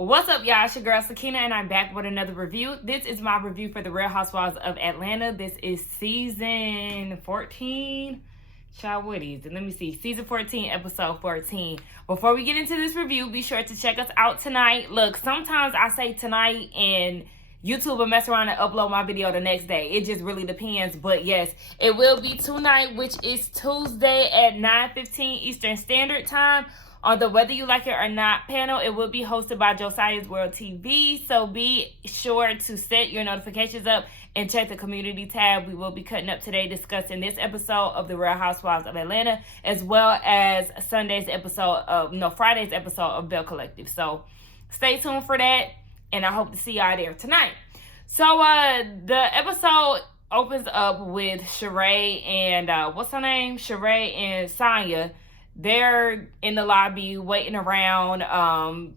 What's up, y'all? It's your girl Sakina, and I'm back with another review. This is my review for the Real Housewives of Atlanta. This is season 14. Child, what is it? Let me see. Season 14, episode 14. Before we get into this review, be sure to check us out tonight. Look, sometimes I say tonight and YouTube will mess around and upload my video the next day. It just really depends. But yes, it will be tonight, which is Tuesday at 9:15 Eastern Standard Time. On the Whether You Like It or Not panel, it will be hosted by Josiah's World TV. So be sure to set your notifications up and check the community tab. We will be cutting up today discussing this episode of the Real Housewives of Atlanta, as well as Friday's episode of Bell Collective. So stay tuned for that, and I hope to see y'all there tonight. So the episode opens up with Sheree and what's her name? Sheree and Sonya. They're in the lobby waiting around.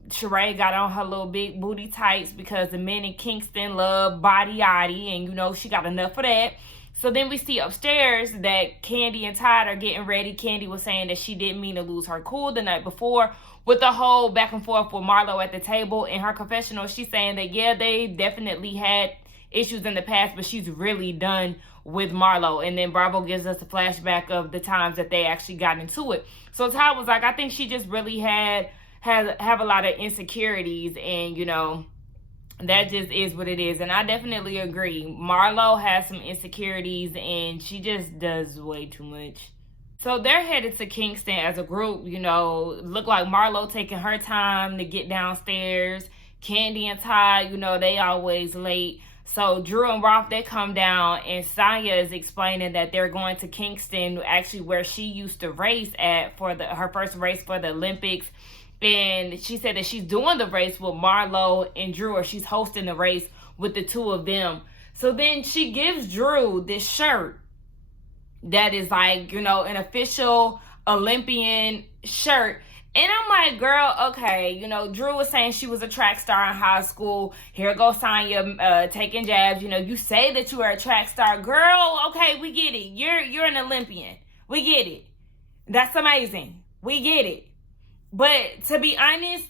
Sheree got on her little big booty tights because the men in Kingston love body yaddy, and you know she got enough of that. So then we see upstairs that Candy and Todd are getting ready. Candy was saying that she didn't mean to lose her cool the night before with the whole back and forth with Marlo at the table. In her confessional, she's saying that yeah, they definitely had issues in the past, but she's really done with Marlo. And then Bravo gives us a flashback of the times that they actually got into it. So Todd was like, I think she just really have a lot of insecurities, and you know, that just is what it is. And I definitely agree. Marlo has some insecurities and she just does way too much. So they're headed to Kingston as a group. You know, look like Marlo taking her time to get downstairs. Candy and Todd, you know, they always late. So Drew and Ralph, they come down, and Sonya is explaining that they're going to Kingston, actually where she used to race at for her first race for the Olympics. And she said that she's doing the race with Marlo and Drew, or she's hosting the race with the two of them. So then she gives Drew this shirt that is like, you know, an official Olympian shirt. And I'm like, girl, okay, you know, Drew was saying she was a track star in high school. Here goes Sonya taking jabs. You know, you say that you are a track star. Girl, okay, we get it. You're an Olympian. We get it. That's amazing. We get it. But to be honest,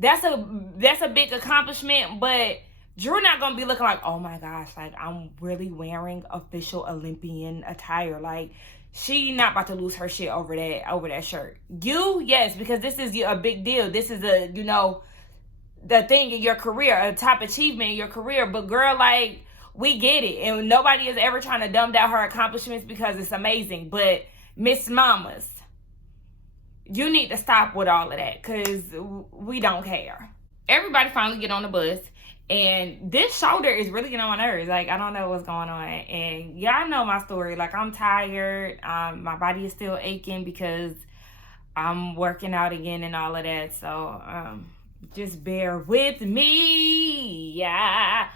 that's a big accomplishment. But Drew not going to be looking like, oh my gosh, like I'm really wearing official Olympian attire. Like, she not about to lose her shit over that shirt. You, yes, because this is a big deal. This is a, you know, the thing in your career, a top achievement in your career. But girl, like, we get it. And nobody is ever trying to dumb down her accomplishments because it's amazing. But Miss Mamas, you need to stop with all of that because we don't care. Everybody finally get on the bus. And this shoulder is really getting on my nerves. Like, I don't know what's going on. And y'all know my story. Like, I'm tired. My body is still aching because I'm working out again and all of that. So, just bear with me. Yeah.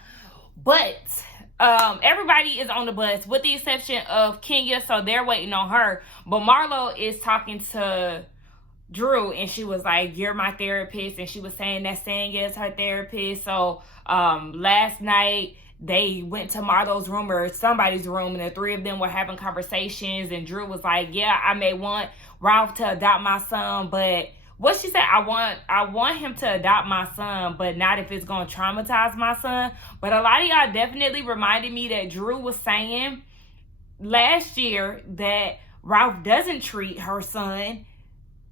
But, everybody is on the bus with the exception of Kenya. So, they're waiting on her. But Marlo is talking to Drew, and she was like, you're my therapist, and she was saying that Sanya is her therapist. So last night they went to Marlo's room or somebody's room, and the three of them were having conversations, and Drew was like, yeah, I may want Ralph to adopt my son, but what she said, I want him to adopt my son, but not if it's going to traumatize my son. But a lot of y'all definitely reminded me that Drew was saying last year that Ralph doesn't treat her son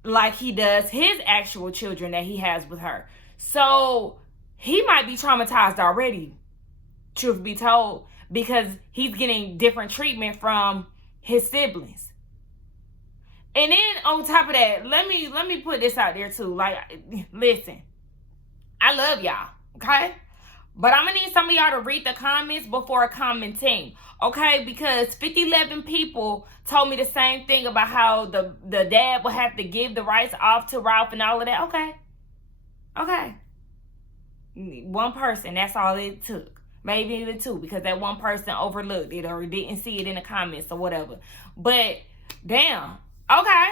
like he does his actual children that he has with her. So he might be traumatized already, truth be told, because he's getting different treatment from his siblings. And then on top of that, let me put this out there too. Like, listen, I love y'all, okay? But I'm going to need some of y'all to read the comments before commenting, okay? Because 11 people told me the same thing about how the dad would have to give the rights off to Ralph and all of that. Okay. One person, that's all it took. Maybe even two, because that one person overlooked it or didn't see it in the comments or whatever. But, damn, okay,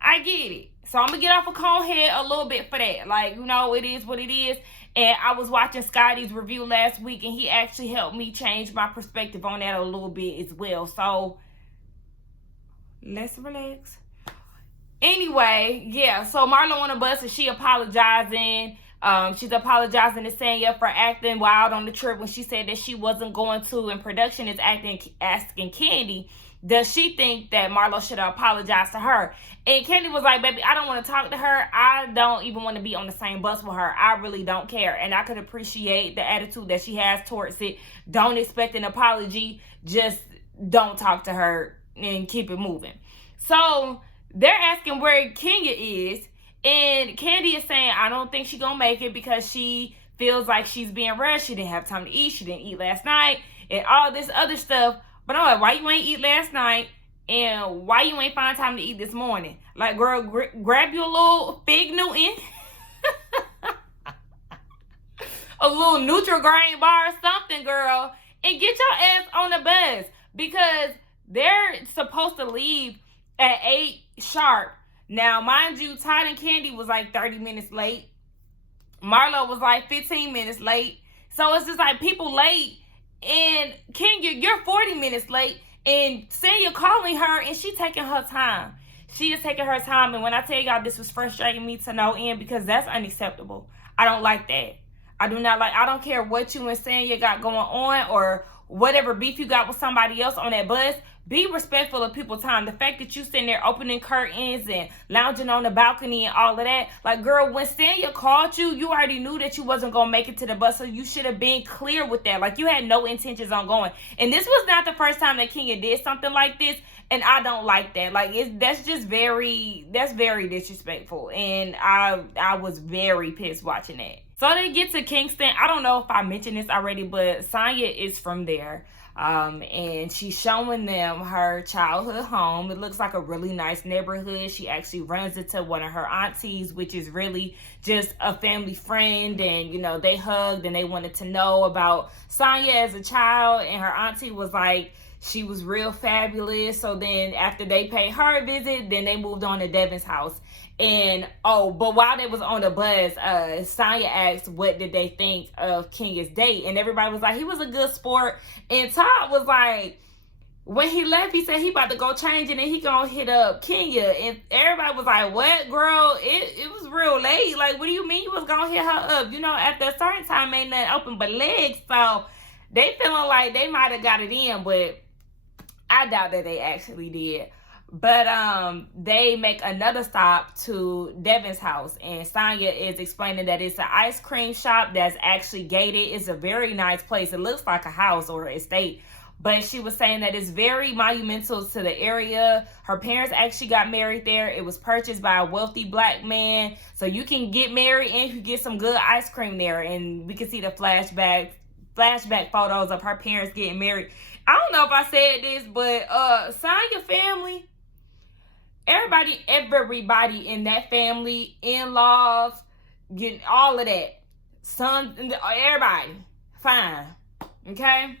I get it. So I'm going to get off a conehead a little bit for that. Like, you know, it is what it is. And I was watching Scotty's review last week, and he actually helped me change my perspective on that a little bit as well. So, let's relax. Anyway, yeah, so Marlo on the bus, and she apologizing. She's apologizing to Sanya for acting wild on the trip when she said that she wasn't going to, and production is asking Candy, does she think that Marlo should have apologized to her? And Candy was like, baby, I don't want to talk to her. I don't even want to be on the same bus with her. I really don't care. And I could appreciate the attitude that she has towards it. Don't expect an apology. Just don't talk to her and keep it moving. So they're asking where Kenya is. And Candy is saying, I don't think she's going to make it because she feels like she's being rushed. She didn't have time to eat. She didn't eat last night and all this other stuff. But I'm like, why you ain't eat last night? And why you ain't find time to eat this morning? Like, girl, grab your little Fig Newton, a little Nutri-Grain bar or something, girl, and get your ass on the bus. Because they're supposed to leave at 8 sharp. Now, mind you, Todd and Candy was like 30 minutes late. Marlo was like 15 minutes late. So it's just like people late. And Kenya, you're 40 minutes late. And say you're calling her and she taking her time. She is taking her time. And when I tell y'all this was frustrating me to no end, because that's unacceptable. I don't like that. I do not like, I don't care what you and Sanya got going on or whatever beef you got with somebody else on that bus. Be respectful of people's time. The fact that you sitting there opening curtains and lounging on the balcony and all of that. Like, girl, when Sanya called you, you already knew that you wasn't going to make it to the bus. So you should have been clear with that. Like, you had no intentions on going. And this was not the first time that Kenya did something like this. And I don't like that. Like, that's very disrespectful. And I was very pissed watching that. So they get to Kingston. I don't know if I mentioned this already, but Sanya is from there. And she's showing them her childhood home. It looks like a really nice neighborhood. She actually runs into one of her aunties, which is really just a family friend. And, you know, they hugged and they wanted to know about Sanya as a child. And her auntie was like, she was real fabulous. So then after they paid her a visit, then they moved on to Devin's house. And, but while they was on the bus, Sanya asked what did they think of Kenya's date. And everybody was like, he was a good sport. And Todd was like, when he left, he said he about to go change and then he gonna hit up Kenya. And everybody was like, what, girl? It was real late. Like, what do you mean you was gonna hit her up? You know, after a certain time, ain't nothing open but legs. So they feeling like they might have got it in, but I doubt that they actually did. But they make another stop to Devin's house, and Sanya is explaining that it's an ice cream shop that's actually gated. It's a very nice place. It looks like a house or an estate, but she was saying that it's very monumental to the area. Her parents actually got married there. It was purchased by a wealthy black man, so you can get married and you get some good ice cream there. And we can see the flashback photos of her parents getting married. I don't know if I said this, but Sanya family, everybody in that family, in-laws, getting all of that. Sons, everybody, fine. Okay?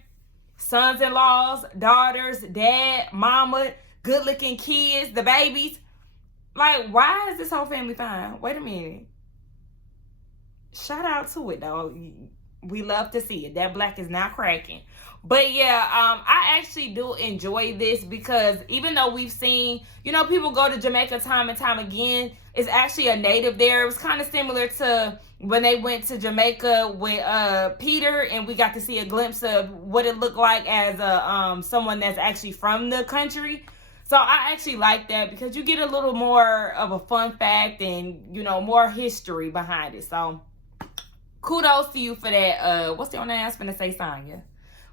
Sons-in-laws, daughters, dad, mama, good-looking kids, the babies. Like, why is this whole family fine? Wait a minute. Shout out to it, though. We love to see it. That black is now cracking. But yeah, I actually do enjoy this because even though we've seen, you know, people go to Jamaica time and time again, it's actually a native there. It was kind of similar to when they went to Jamaica with Peter, and we got to see a glimpse of what it looked like as a someone that's actually from the country. So I actually like that because you get a little more of a fun fact and, you know, more history behind it. So kudos to you for that. What's your name? I was going to say Sanya.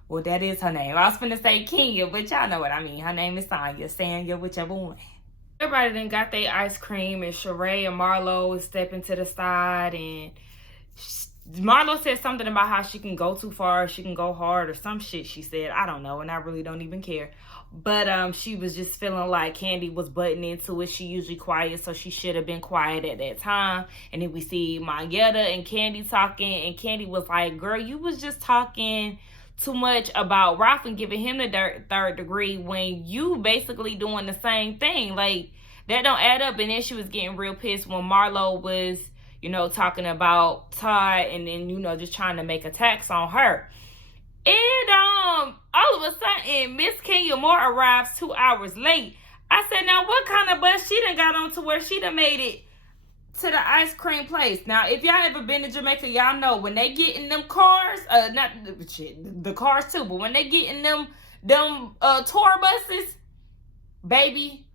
Well, that is her name. I was finna say Kenya, but y'all know what I mean. Her name is Sanya, whichever one. Everybody then got their ice cream, and Sheree and Marlo is stepping to the side, and Marlo said something about how she can go too far, she can go hard, or some shit she said. I don't know, and I really don't even care. But she was just feeling like Candy was butting into it. She usually quiet, so she should have been quiet at that time. And then we see Mayetta and Candy talking, and Candy was like, girl, you was just talking too much about Ralph and giving him the third degree when you basically doing the same thing. Like, that don't add up. And then she was getting real pissed when Marlo was, you know, talking about Todd and then, you know, just trying to make attacks on her. And all of a sudden, Miss Kenya Moore arrives 2 hours late. I said, now what kind of bus she done got on to where she done made it to the ice cream place. Now, if y'all ever been to Jamaica, y'all know when they get in them cars, not the cars too, but when they get in them tour buses, baby,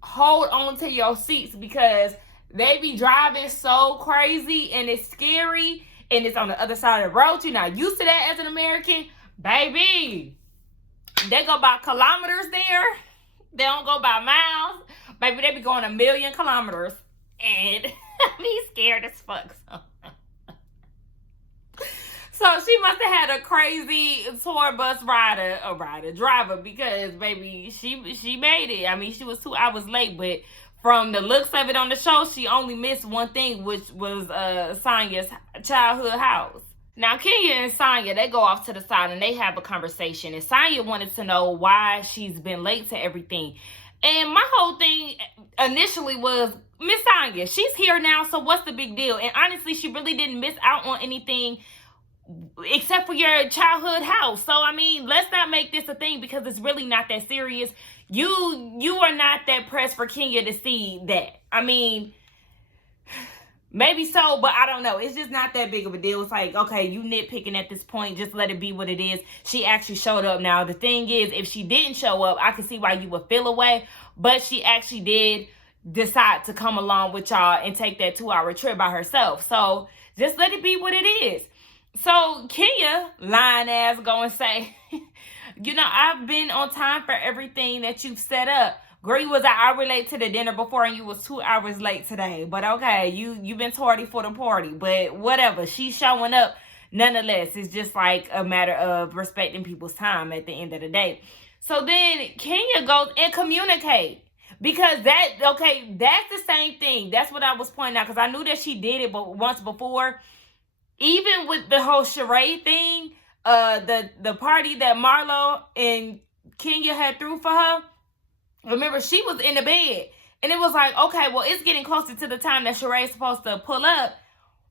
hold on to your seats because they be driving so crazy and it's scary and it's on the other side of the road. You're not used to that as an American, baby. They go by kilometers there. They don't go by miles. Baby, they be going 1,000,000 kilometers. And I be scared as fuck. So she must have had a crazy tour bus driver, because baby, she made it. I mean, she was 2 hours late, but from the looks of it on the show, she only missed one thing, which was Sonya's childhood house. Now, Kenya and Sonya, they go off to the side and they have a conversation. And Sonya wanted to know why she's been late to everything. And my whole thing initially was, Miss Sonya, she's here now, so what's the big deal? And honestly, she really didn't miss out on anything except for your childhood house. So, I mean, let's not make this a thing because it's really not that serious. You are not that pressed for Kenya to see that. I mean, maybe so, but I don't know. It's just not that big of a deal. It's like, okay, you nitpicking at this point. Just let it be what it is. She actually showed up. Now, the thing is, if she didn't show up, I can see why you would feel away. But she actually did decide to come along with y'all and take that 2-hour trip by herself. So, just let it be what it is. So, Kenya, lying ass, go and say, you know, I've been on time for everything that you've set up. Girl, you was an hour late to the dinner before and you was 2 hours late today. But okay, you've been tardy for the party. But whatever, she's showing up nonetheless. It's just like a matter of respecting people's time at the end of the day. So then Kenya goes and communicate. Because that's the same thing. That's what I was pointing out. Because I knew that she did it but once before. Even with the whole charade thing, the party that Marlo and Kenya had threw for her, remember, she was in the bed. And it was like, okay, well, it's getting closer to the time that Sharade's supposed to pull up.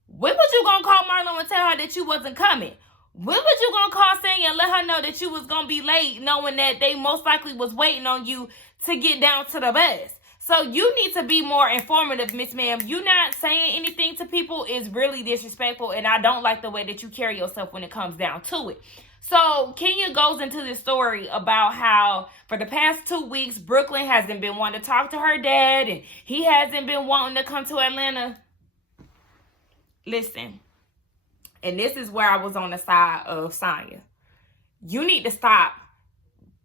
When was you going to call Marlo and tell her that you wasn't coming? When was you going to call Sonya and let her know that you was going to be late, knowing that they most likely was waiting on you to get down to the bus? So you need to be more informative, Miss Ma'am. You not saying anything to people is really disrespectful, and I don't like the way that you carry yourself when it comes down to it. So Kenya goes into this story about how for the past 2 weeks, Brooklyn hasn't been wanting to talk to her dad, and he hasn't been wanting to come to Atlanta. Listen, and this is where I was on the side of Sonya. You need to stop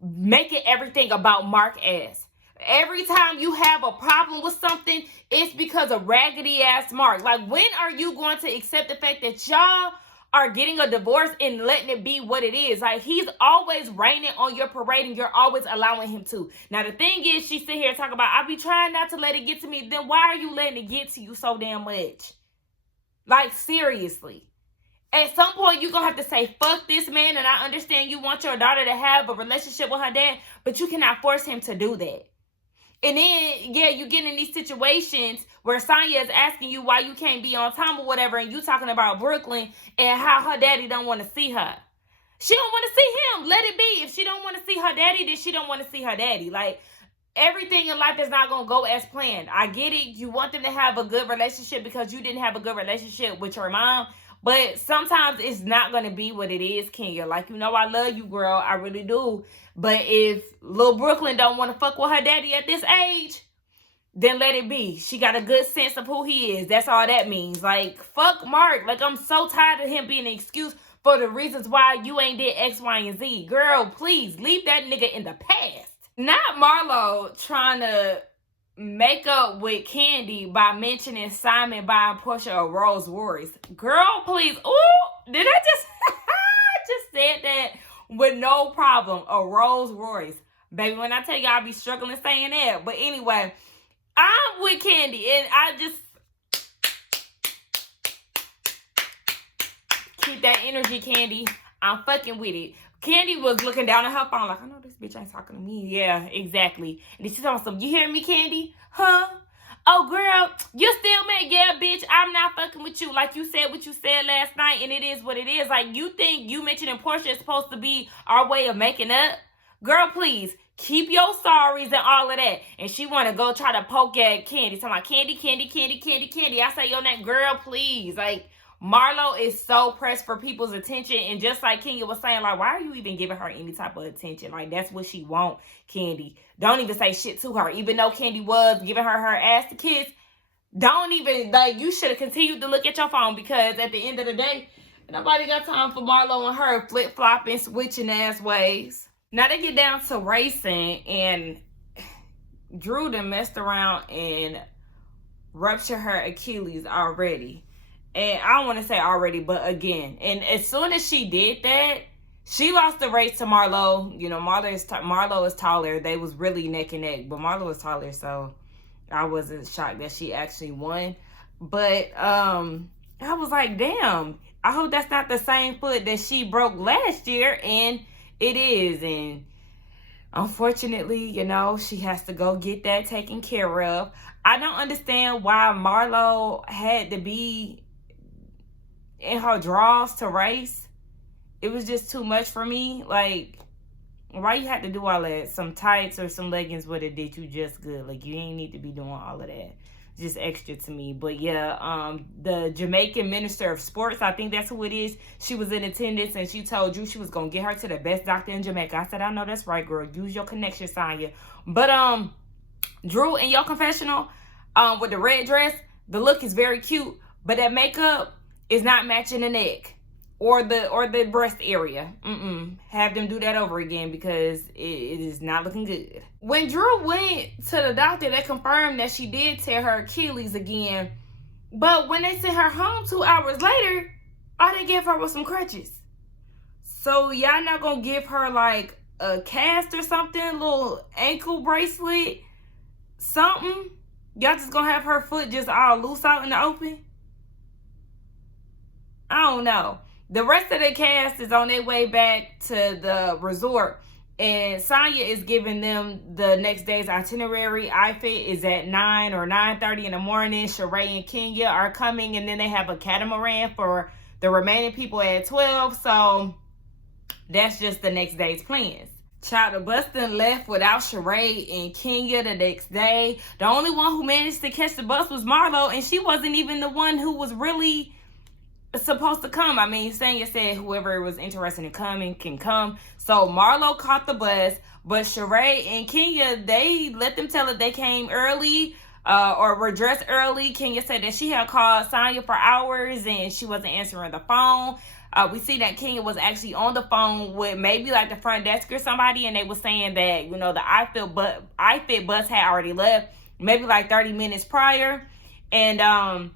making everything about Mark S. Every time you have a problem with something, it's because of raggedy ass Mark. Like, when are you going to accept the fact that y'all are getting a divorce and letting it be what it is? Like, he's always raining on your parade and you're always allowing him to. Now, the thing is, she sit here and talk about, I be trying not to let it get to me. Then why are you letting it get to you so damn much? Like, seriously. At some point, you're going to have to say, fuck this man. And I understand you want your daughter to have a relationship with her dad, but you cannot force him to do that. And then, yeah, you get in these situations where Sonya is asking you why you can't be on time or whatever, and you talking about Brooklyn and how her daddy don't want to see her. She don't want to see him. Let it be. If she don't want to see her daddy, then she don't want to see her daddy. Like, everything in life is not going to go as planned. I get it. You want them to have a good relationship because you didn't have a good relationship with your mom. But sometimes it's not going to be what it is, Kenya. Like, you know, I love you, girl. I really do. But if Lil Brooklyn don't want to fuck with her daddy at this age, then let it be. She got a good sense of who he is. That's all that means. Like, fuck Mark. Like, I'm so tired of him being an excuse for the reasons why you ain't did X, Y, and Z. Girl, please, leave that nigga in the past. Not Marlo trying to make up with Candy by mentioning Simon buying Portia a Rolls Royce. Girl, please. Ooh, did I just... I just said that with no problem. A Rolls Royce. Baby, when I tell you, I be struggling saying that. But anyway, I'm with Candy. And I just... keep that energy, Candy. I'm fucking with it. Candy was looking down at her phone like, I know this bitch ain't talking to me. Yeah, exactly. And she's talking something. You hear me, Candy? Huh? Oh, girl, you still mad? Yeah, bitch, I'm not fucking with you. Like you said what you said last night, and it is what it is. Like, you think you mentioning Portia is supposed to be our way of making up? Girl, please, Keep your sorries and all of that. And she want to go try to poke at Candy. Talking about Candy. I say, yo, that girl, please. Like, Marlo is so pressed for people's attention. And just like Kenya was saying, like, why are you even giving her any type of attention? Like, that's what she want, Candy. Don't even say shit to her. Even though Candy was giving her ass to kiss, don't even, like, you should have continued to look at your phone, because at the end of the day, nobody got time for Marlo and her flip-flopping, switching ass ways. Now they get down to racing, and Drew done messed around and ruptured her Achilles already. And I don't want to say already, but again. And as soon as she did that, she lost the race to Marlo. You know, Marlo is taller. They was really neck and neck, but Marlo was taller, so I wasn't shocked that she actually won. But I was like, damn, I hope that's not the same foot that she broke last year. And it is. And unfortunately, you know, she has to go get that taken care of. I don't understand why Marlo had to be in her drawers to race. It was just too much for me. Like, why you had to do all that? Some tights or some leggings would have did you just good. Like, you ain't need to be doing all of that. Just extra to me. But yeah, the Jamaican Minister of Sports, I think that's who it is, she was in attendance, and she told Drew she was gonna get her to the best doctor in Jamaica. I said, I know that's right, girl. Use your connection, Sonya. But Drew, in your confessional, with the red dress, the look is very cute, but that makeup is not matching the neck or the breast area. Have them do that over again, because it is not looking good. When Drew went to the doctor, they confirmed that she did tear her Achilles again. But when they sent her home 2 hours later, all they gave her was some crutches. So y'all not gonna give her like a cast or something, a little ankle bracelet, something? Y'all just gonna have her foot just all loose out in the open? I don't know. The rest of the cast is on their way back to the resort, and Sonya is giving them the next day's itinerary. IFIT is at 9 or 9:30 in the morning. Sheree and Kenya are coming, and then they have a catamaran for the remaining people at 12. So that's just the next day's plans. Child, the bus done left without Sheree and Kenya the next day. The only one who managed to catch the bus was Marlo, and she wasn't even the one who was really supposed to come. I mean, Sonya said whoever was interested in coming can come. So Marlo caught the bus, but Sheree and Kenya, they let them tell it they came early or were dressed early. Kenya said that she had called Sonya for hours and she wasn't answering the phone. We see that Kenya was actually on the phone with maybe like the front desk or somebody, and they were saying that, you know, the IFIT bus had already left maybe like 30 minutes prior. And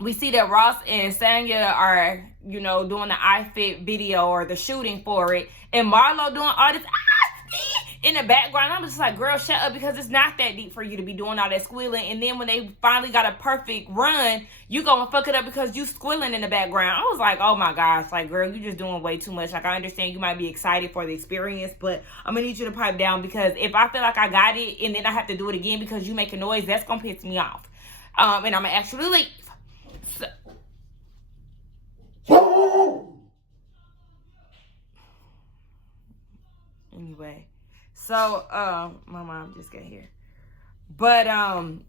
we see that Ross and Sonya are, you know, doing the iFit video or the shooting for it. And Marlo doing all this in the background. I'm just like, girl, shut up, because it's not that deep for you to be doing all that squealing. And then when they finally got a perfect run, you go and fuck it up because you squealing in the background. I was like, oh my gosh, like, girl, you just doing way too much. Like, I understand you might be excited for the experience, but I'm gonna need you to pipe down, because if I feel like I got it and then I have to do it again because you make a noise, that's gonna piss me off. And I'm gonna actually leave. Anyway, so my mom just got here. But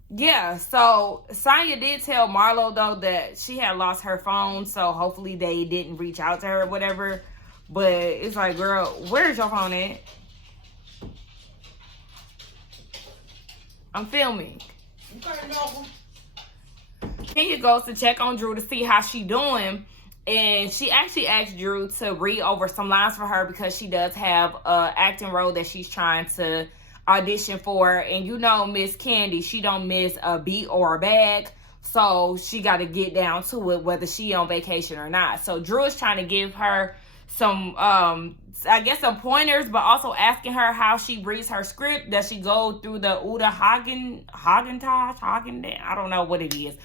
yeah, so Sonya did tell Marlo though that she had lost her phone, so hopefully they didn't reach out to her or whatever. But it's like, girl, where's your phone at? I'm filming. Kenya goes to check on Drew to see how she doing, and she actually asked Drew to read over some lines for her because she does have a acting role that she's trying to audition for. And you know, Miss Candy, she don't miss a beat or a bag, so she got to get down to it whether she on vacation or not. So Drew is trying to give her some I guess some pointers, but also asking her how she reads her script. Does she go through the Uda Hagen, I don't know what it is.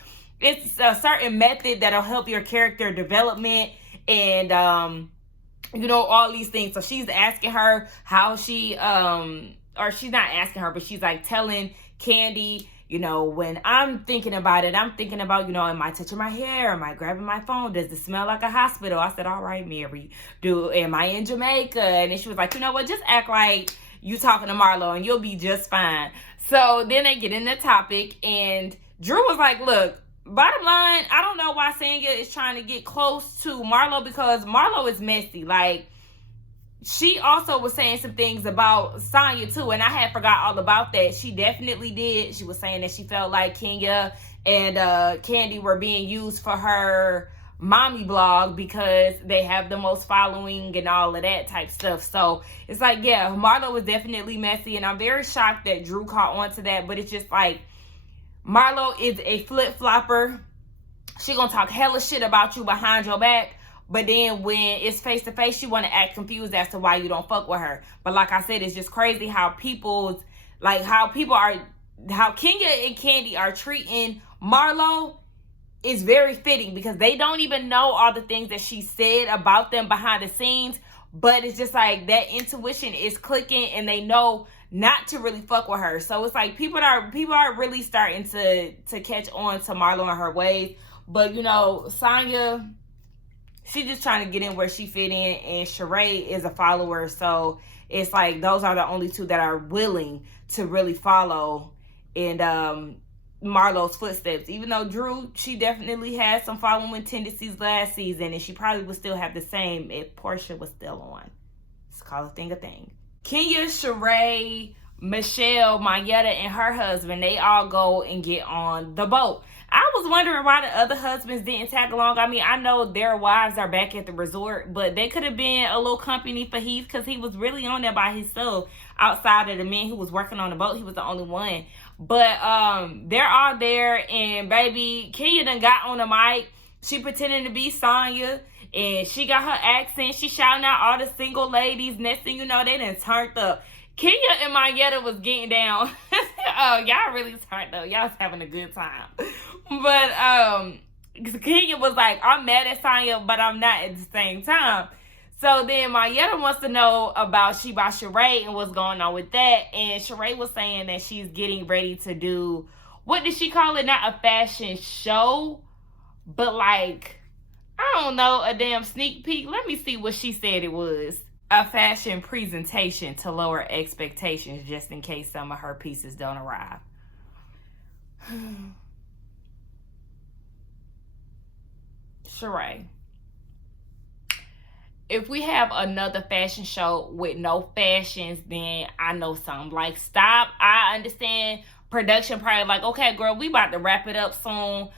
It's a certain method that'll help your character development and, you know, all these things. So she's asking her how she, or she's not asking her, but she's like telling Candy, you know, when I'm thinking about it, I'm thinking about, you know, am I touching my hair? Am I grabbing my phone? Does it smell like a hospital? I said, all right, Mary, am I in Jamaica? And then she was like, you know what, just act like you talking to Marlo and you'll be just fine. So then they get in the topic, and Drew was like, look, bottom line, I don't know why Sanya is trying to get close to Marlo, because Marlo is messy. Like, she also was saying some things about Sanya too, and I had forgot all about that. She definitely did. She was saying that she felt like Kenya and Candy were being used for her mommy blog because they have the most following and all of that type stuff. So it's like, yeah, Marlo was definitely messy, and I'm very shocked that Drew caught on to that. But it's just like, Marlo is a flip-flopper. She gonna talk hella shit about you behind your back, but then when it's face-to-face, she want to act confused as to why you don't fuck with her. But like I said, it's just crazy how Kenya and Candy are treating Marlo is very fitting, because they don't even know all the things that she said about them behind the scenes. But it's just like that intuition is clicking, and they know not to really fuck with her. So it's like people are really starting to catch on to Marlo and her ways. But you know, Sanya, she's just trying to get in where she fit in, and Sheree is a follower. So it's like those are the only two that are willing to really follow in Marlo's footsteps. Even though Drew, she definitely had some following tendencies last season, and she probably would still have the same if Portia was still on. Let's call a thing a thing. Kenya, Sheree, Michelle, Mayetta, and her husband, they all go and get on the boat. I was wondering why the other husbands didn't tag along. I mean, I know their wives are back at the resort, but they could have been a little company for Heath, because he was really on there by himself. Outside of the men who was working on the boat, he was the only one. But they're all there, and baby, Kenya done got on the mic. She pretending to be Sanya, and she got her accent. She shouting out all the single ladies. Next thing you know, they done turned up. Kenya and Mayetta was getting down. Oh, y'all really turned up. Y'all was having a good time. But Kenya was like, I'm mad at Sanya, but I'm not at the same time. So then Mayetta wants to know about Sheree and what's going on with that. And Sheree was saying that she's getting ready to do, what did she call it? Not a fashion show, but like, I don't know, a damn sneak peek. Let me see what she said it was. A fashion presentation to lower expectations, just in case some of her pieces don't arrive. Sheree, if we have another fashion show with no fashions, then I know something. Like, stop. I understand production probably like, okay, girl, we about to wrap it up soon.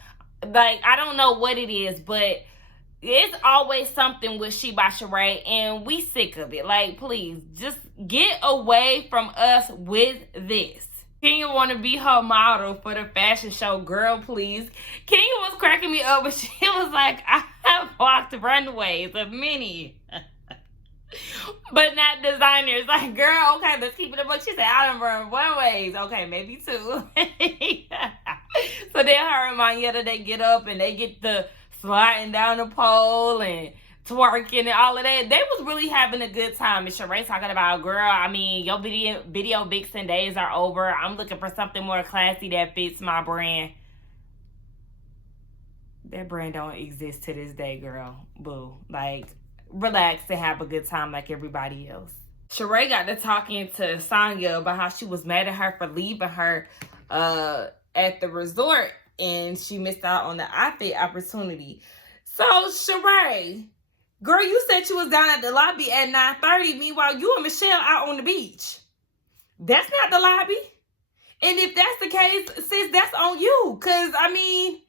Like, I don't know what it is, but it's always something with Sheree, and we sick of it. Like, please, just get away from us with this. Kenya want to be her model for the fashion show. Girl, please. Kenya was cracking me up, but she was like, I have walked runways of many, but not designers. Like, girl, okay, let's keep it a book. She said, I done run runways. Okay, maybe two. So then her and Mayetta, they get up and they get the sliding down the pole and twerking and all of that. They was really having a good time. And Sheree talking about, girl, I mean, your video vixen days are over. I'm looking for something more classy that fits my brand. That brand don't exist to this day, girl. Boo. Like, relax and have a good time like everybody else. Sheree got to talking to Sanya about how she was mad at her for leaving her at the resort, and she missed out on the outfit opportunity. So, Sheree, girl, you said you was down at the lobby at 9:30. Meanwhile, you and Michelle out on the beach. That's not the lobby. And if that's the case, sis, that's on you. Because, I mean,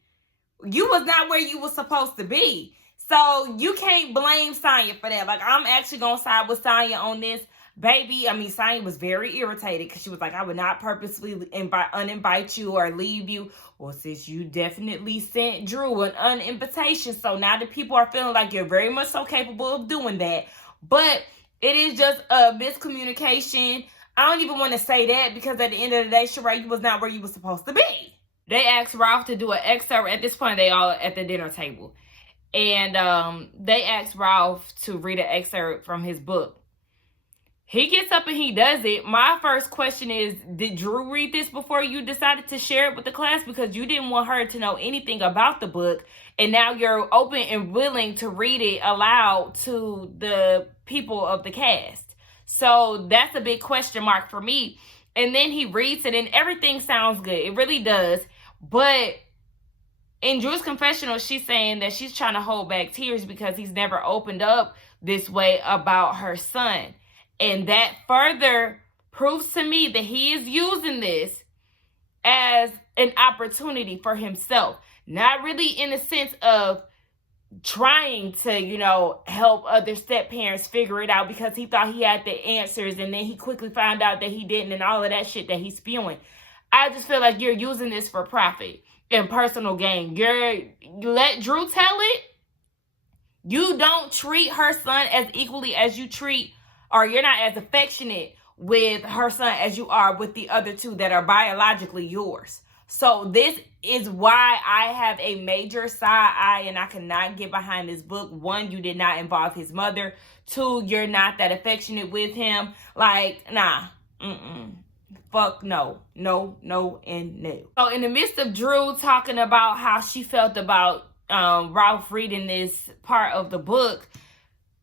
you was not where you was supposed to be. So, you can't blame Sanya for that. Like, I'm actually going to side with Sanya on this. Baby, I mean, Sanya was very irritated because she was like, I would not purposely uninvite you or leave you. Well, sis, you definitely sent Drew an uninvitation. So now the people are feeling like you're very much so capable of doing that. But it is just a miscommunication. I don't even want to say that, because at the end of the day, Sheree, you was not where you were supposed to be. They asked Ralph to do an excerpt. At this point, they all at the dinner table. And they asked Ralph to read an excerpt from his book. He gets up and he does it. My first question is, did Drew read this before you decided to share it with the class? Because you didn't want her to know anything about the book. And now you're open and willing to read it aloud to the people of the cast. So that's a big question mark for me. And then he reads it and everything sounds good. It really does. But in Drew's confessional, she's saying that she's trying to hold back tears because he's never opened up this way about her son. And that further proves to me that he is using this as an opportunity for himself. Not really in the sense of trying to, help other step parents figure it out because he thought he had the answers and then he quickly found out that he didn't and all of that shit that he's spewing. I just feel like you're using this for profit and personal gain. Let Drew tell it. You don't treat her son as equally as you treat, or you're not as affectionate with her son as you are with the other two that are biologically yours. So this is why I have a major side eye and I cannot get behind this book. One, you did not involve his mother. Two, you're not that affectionate with him. Like, nah. Fuck no. No, and no. So in the midst of Drew talking about how she felt about Ralph reading this part of the book,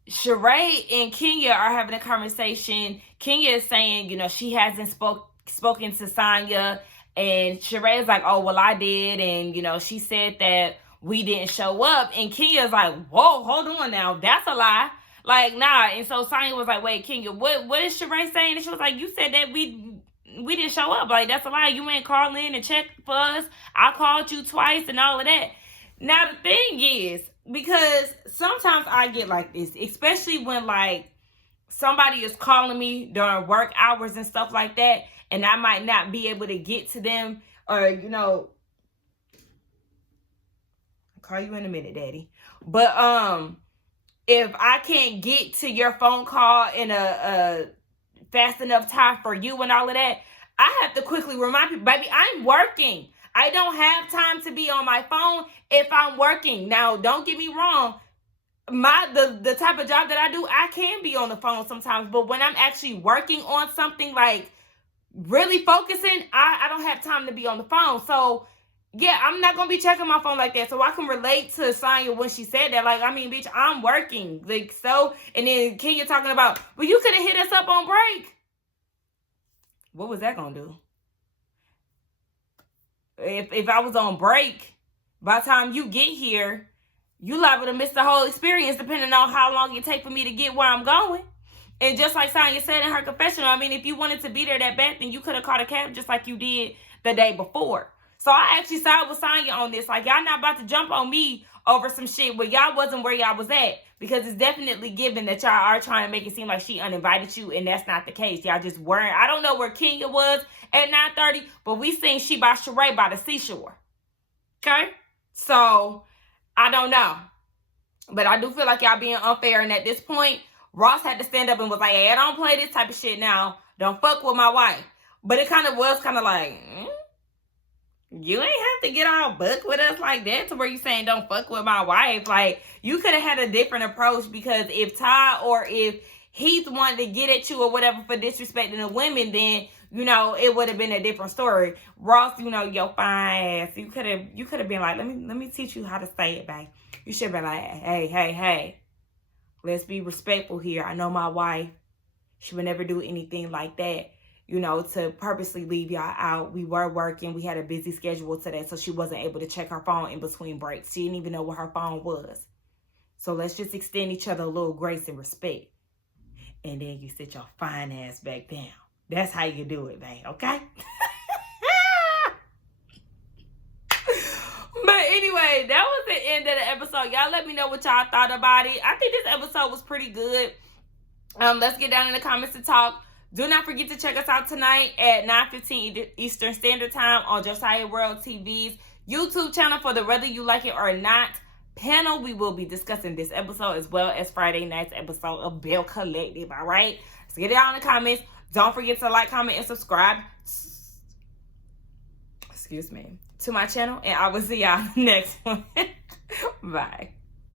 Sheree and Kenya are having a conversation. Kenya is saying, she hasn't spoken to Sonya. And Sheree is like, oh, well, I did. And, she said that we didn't show up. And Kenya's like, whoa, hold on now. That's a lie. Like, nah. And so Sonya was like, wait, Kenya, what is Sheree saying? And she was like, you said that we didn't show up. Like, that's a lie. You ain't call in and check for us. I called you twice and all of that. Now, the thing is, because sometimes I get like this, especially when, like, somebody is calling me during work hours and stuff like that, and I might not be able to get to them, or, I'll call you in a minute, Daddy. But if I can't get to your phone call in a fast enough time for you and all of that, I have to quickly remind people, baby, I'm working. I don't have time to be on my phone if I'm working. Now, don't get me wrong. The type of job that I do, I can be on the phone sometimes. But when I'm actually working on something, like really focusing, I don't have time to be on the phone. So, yeah, I'm not going to be checking my phone like that. So I can relate to Sonya when she said that. Like, I mean, bitch, I'm working. Like, so, and then Kenya talking about, well, you could have hit us up on break. What was that going to do? If I was on break, by the time you get here, you liable to miss the whole experience depending on how long it take for me to get where I'm going. And just like Sonya said in her confessional, I mean, if you wanted to be there that bad, then you could have caught a cab just like you did the day before. So I actually side with Sonya on this. Like, y'all not about to jump on me over some shit where y'all wasn't where y'all was at. Because it's definitely given that y'all are trying to make it seem like she uninvited you. And that's not the case. Y'all just weren't. I don't know where Kenya was at 9:30. But we seen she by Sheree by the seashore. Okay? So, I don't know. But I do feel like y'all being unfair. And at this point, Ross had to stand up and was like, hey, I don't play this type of shit now. Don't fuck with my wife. But it kind of was like, you ain't have to get all buck with us like that to where you saying don't fuck with my wife. Like, you could have had a different approach, because if Ty or if Heath wanted to get at you or whatever for disrespecting the women, then, it would have been a different story. Ross, your fine ass. You could have been like, let me teach you how to say it, babe. You should have been like, hey, let's be respectful here. I know my wife, she would never do anything like that. To purposely leave y'all out. We were working. We had a busy schedule today, so she wasn't able to check her phone in between breaks. She didn't even know where her phone was. So let's just extend each other a little grace and respect. And then you sit your fine ass back down. That's how you do it, man, okay? But anyway, that was the end of the episode. Y'all let me know what y'all thought about it. I think this episode was pretty good. Let's get down in the comments to talk. Do not forget to check us out tonight at 9:15 Eastern Standard Time on Josiah World TV's YouTube channel for the Whether You Like It or Not panel. We will be discussing this episode as well as Friday night's episode of Bell Collective, all right? Let's get it out in the comments. Don't forget to like, comment, and subscribe. Excuse me. To my channel, and I will see y'all next one. Bye.